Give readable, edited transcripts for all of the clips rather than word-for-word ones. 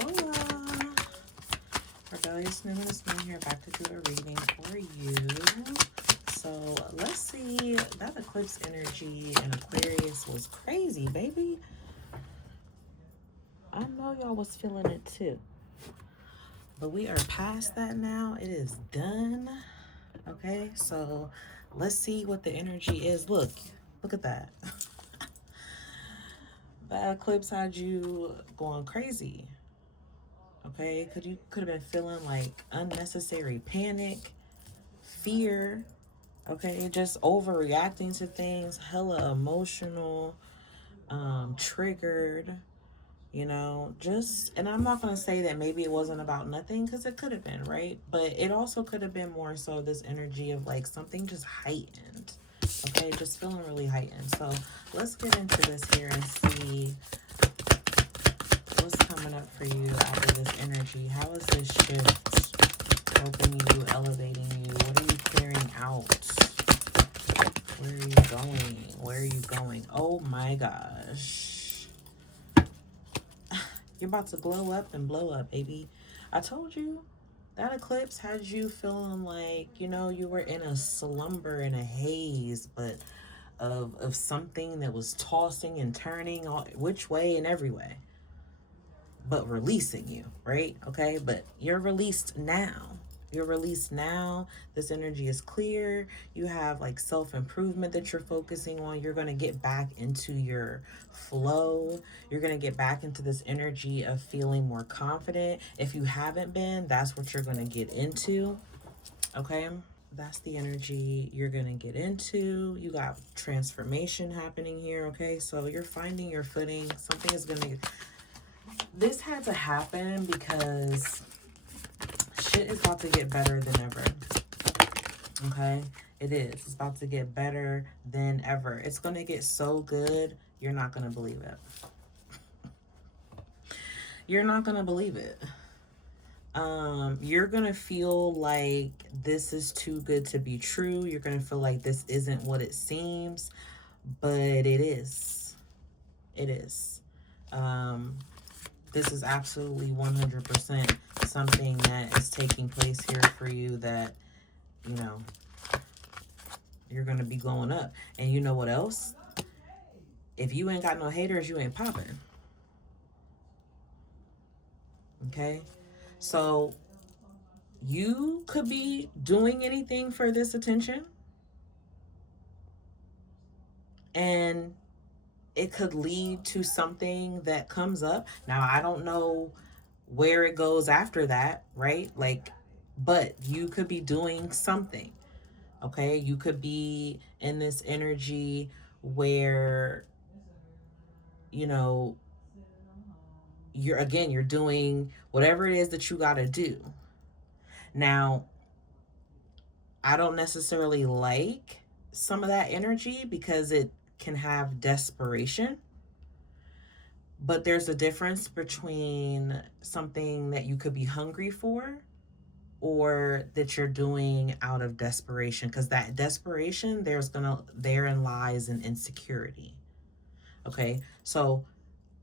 Hola. Rebellious Numinous Moon here, back to do a reading for you. So let's see. That eclipse energy in Aquarius was crazy, baby. I know y'all was feeling it too. But we are past that now. It is done. Okay, so let's see what the energy is. Look at that. That eclipse had you going crazy. Okay, could have been feeling like unnecessary panic, fear, okay, just overreacting to things, hella emotional, triggered, just, and I'm not going to say that maybe it wasn't about nothing, because it could have been, right? But it also could have been more so this energy of like something just heightened, okay, just feeling really heightened. So let's get into this here and see what's coming up for you out of this energy. How is this shift helping you, elevating you? What are you clearing out? Where are you going? Where are you going? Oh my gosh. You're about to glow up and blow up, baby. I told you. That eclipse had you feeling like, you were in a slumber, in a haze, but of something that was tossing and turning all, which way and every way, but releasing you, right? Okay, but you're released now. You're released now. This energy is clear. You have like self-improvement that you're focusing on. You're going to get back into your flow. You're going to get back into this energy of feeling more confident. If you haven't been, that's what you're going to get into. Okay? That's the energy you're going to get into. You got transformation happening here, okay? So you're finding your footing. Something is going to... This had to happen because shit is about to get better than ever. Okay? It is. It's about to get better than ever. It's going to get so good, you're not going to believe it. You're not going to believe it. You're going to feel like this is too good to be true. You're going to feel like this isn't what it seems, but it is. It is. This is absolutely 100% something that is taking place here for you that, you're going to be glowing up. And you know what else? If you ain't got no haters, you ain't popping. Okay? So you could be doing anything for this attention, and it could lead to something that comes up. Now, I don't know where it goes after that, right? Like, but you could be doing something. Okay, you could be in this energy where, you're doing whatever it is that you got to do. Now, I don't necessarily like some of that energy because it can have desperation. But there's a difference between something that you could be hungry for or that you're doing out of desperation, because that desperation, therein lies an insecurity. Okay, so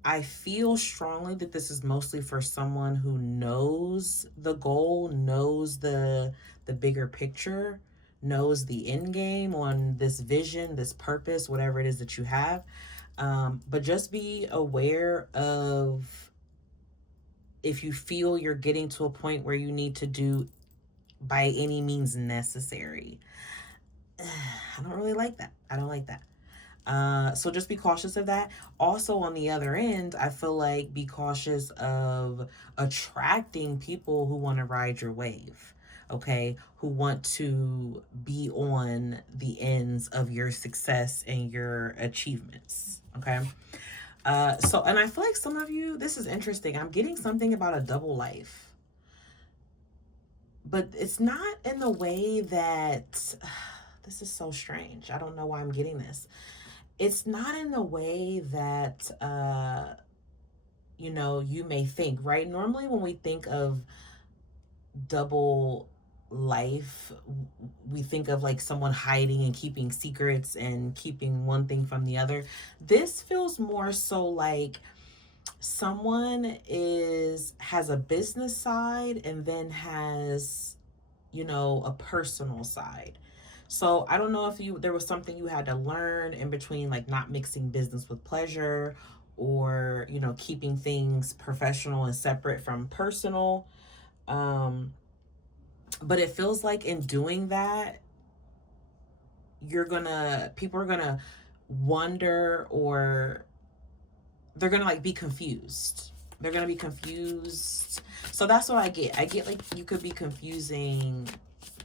I feel strongly that this is mostly for someone who knows the goal, knows the bigger picture, knows the end game on this vision, this purpose, whatever it is that you have. But just be aware of if you feel you're getting to a point where you need to do by any means necessary. I don't really like that. I don't like that. So just be cautious of that. Also, on the other end, I feel like be cautious of attracting people who want to ride your wave, okay? Who want to be on the ends of your success and your achievements, okay? And I feel like some of you, this is interesting. I'm getting something about a double life, but it's not in the way that, this is so strange. I don't know why I'm getting this. It's not in the way that, you may think, right? Normally when we think of double life, we think of like someone hiding and keeping secrets and keeping one thing from the other. This feels more so like someone has a business side and then has, a personal side. So I don't know if there was something you had to learn in between, like not mixing business with pleasure, or keeping things professional and separate from personal. um but it feels like in doing that, people are gonna wonder, or they're gonna like be confused. They're gonna be confused. So that's what I get like you could be confusing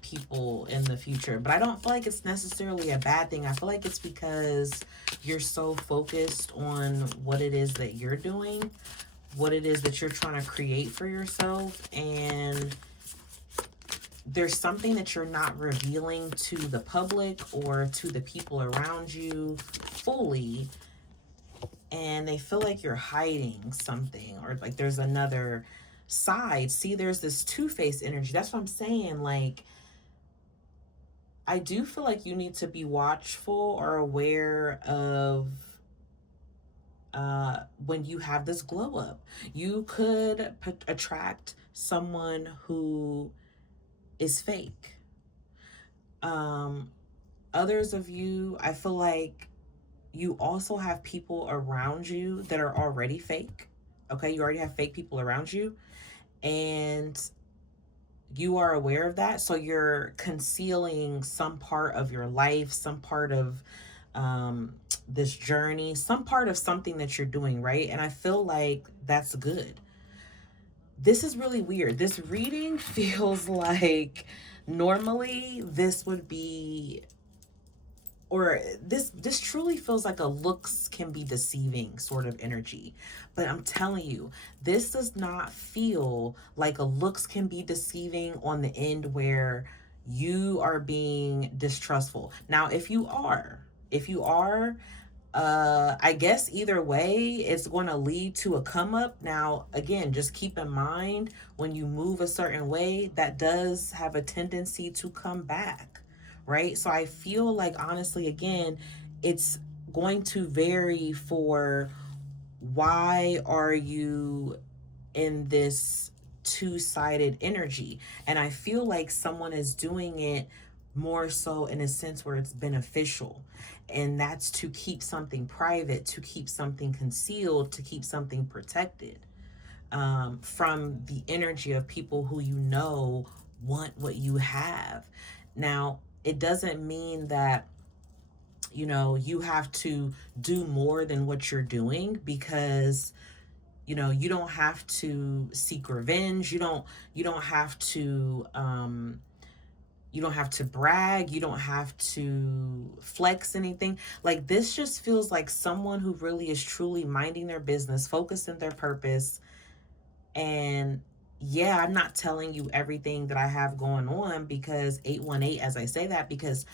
people in the future, but I don't feel like it's necessarily a bad thing. I feel like it's because you're so focused on what it is that you're doing, what it is that you're trying to create for yourself, and there's something that you're not revealing to the public or to the people around you fully, and they feel like you're hiding something, or like there's another side. See, there's this two-faced energy. That's what I'm saying. Like, I do feel like you need to be watchful or aware of when you have this glow up. You could attract someone who is fake. Um, Others of you, I feel like you also have people around you that are already fake. Okay, you already have fake people around you, and you are aware of that. So you're concealing some part of your life, some part of um, this journey, some part of something that you're doing, right? And I feel like that's good. This is really weird. This reading feels like normally this would be, or this truly feels like a looks can be deceiving sort of energy. But I'm telling you, this does not feel like a looks can be deceiving on the end where you are being distrustful. Now if you are, I guess either way it's going to lead to a come up. Now again, just keep in mind, when you move a certain way, that does have a tendency to come back, right? So I feel like, honestly, again, it's going to vary for why are you in this two-sided energy. And I feel like someone is doing it more so in a sense where it's beneficial, and that's to keep something private, to keep something concealed, to keep something protected, from the energy of people who want what you have. Now it doesn't mean that you have to do more than what you're doing, because you don't have to seek revenge. You don't have to brag. You don't have to flex anything. Like, this just feels like someone who really is truly minding their business, focused in their purpose. And yeah, I'm not telling you everything that I have going on, because 818, as I say that, because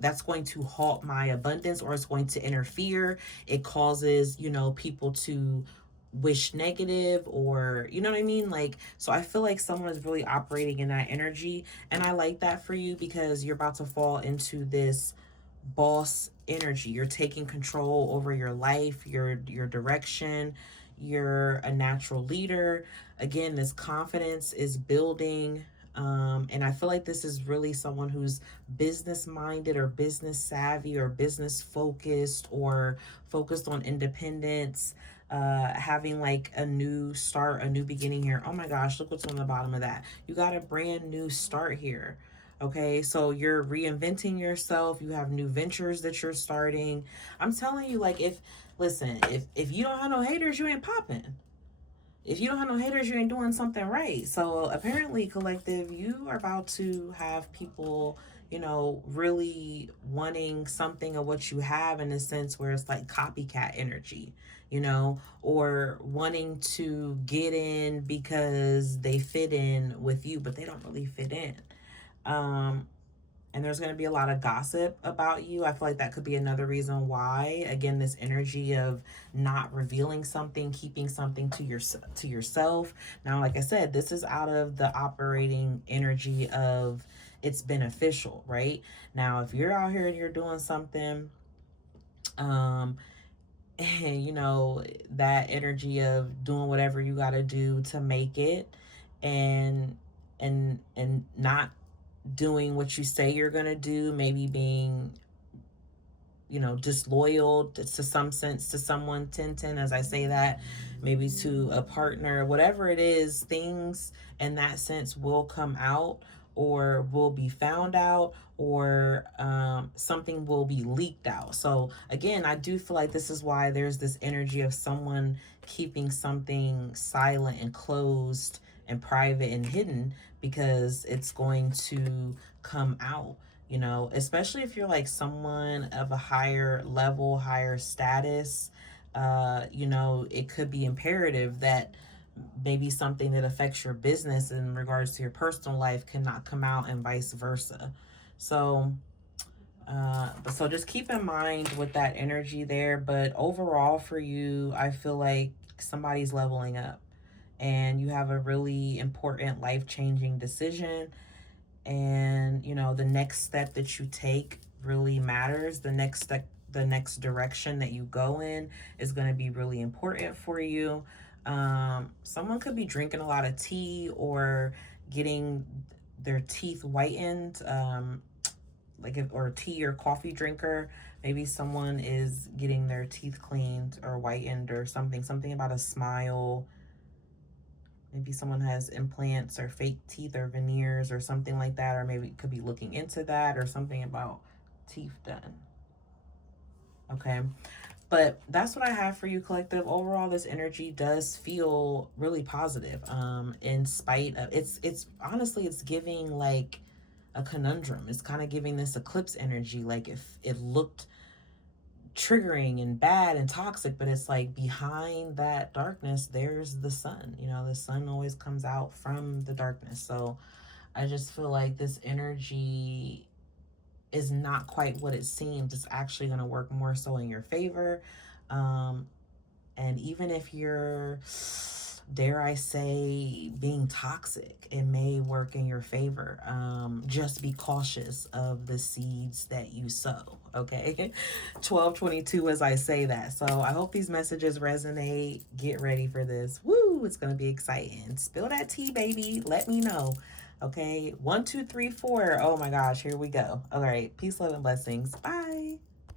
that's going to halt my abundance, or it's going to interfere. It causes people to wish negative, or you know what I mean. Like, so I feel like someone is really operating in that energy, and I like that for you, because you're about to fall into this boss energy. You're taking control over your life, your direction. You're a natural leader. Again, this confidence is building. And I feel like this is really someone who's business minded, or business savvy, or business focused, or focused on independence, having like a new start, a new beginning here. Oh my gosh, look what's on the bottom of that. You got a brand new start here. Okay, so you're reinventing yourself. You have new ventures that you're starting. I'm telling you, like, if you don't have no haters, you ain't popping. If you don't have no haters, you ain't doing something right. So apparently, collective, you are about to have people, really wanting something of what you have, in a sense where it's like copycat energy, or wanting to get in because they fit in with you, but they don't really fit in. Um, and there's going to be a lot of gossip about you. I feel like that could be another reason why. Again, this energy of not revealing something, keeping something to yourself. Now, like I said, this is out of the operating energy of it's beneficial, right? Now, if you're out here and you're doing something, um, and you know, that energy of doing whatever you got to do to make it, and and not doing what you say you're going to do, maybe being, you know, disloyal to some sense to someone, 1010 as I say that, maybe to a partner, whatever it is, things in that sense will come out or will be found out, or something will be leaked out. So again, I do feel like this is why there's this energy of someone keeping something silent and closed and private and hidden, because it's going to come out, you know, especially if you're like someone of a higher level, higher status. You know, it could be imperative that maybe something that affects your business in regards to your personal life cannot come out, and vice versa. So so just keep in mind with that energy there. But overall for you, I feel like somebody's leveling up, and you have a really important life-changing decision, and you know, the next step that you take really matters. The next step, the next direction that you go in is going to be really important for you. Someone could be drinking a lot of tea or getting their teeth whitened, like if, or tea or coffee drinker. Maybe someone is getting their teeth cleaned or whitened or something about a smile. Maybe someone has implants or fake teeth or veneers or something like that, or maybe could be looking into that, or something about teeth done. Okay. But that's what I have for you, collective. Overall, this energy does feel really positive. In spite of, it's honestly, it's giving like a conundrum. It's kind of giving this eclipse energy. Like if it looked triggering and bad and toxic, but it's like behind that darkness there's the sun. You know, the sun always comes out from the darkness. So I just feel like this energy is not quite what it seems. It's actually going to work more so in your favor. um and even if you're, dare I say, being toxic, it may work in your favor. Just be cautious of the seeds that you sow. Okay. 1222 as I say that. So I hope these messages resonate. Get ready for this. Woo! It's going to be exciting. Spill that tea, baby. Let me know. Okay. 1, 2, 3, 4. Oh my gosh. Here we go. All right. Peace, love, and blessings. Bye.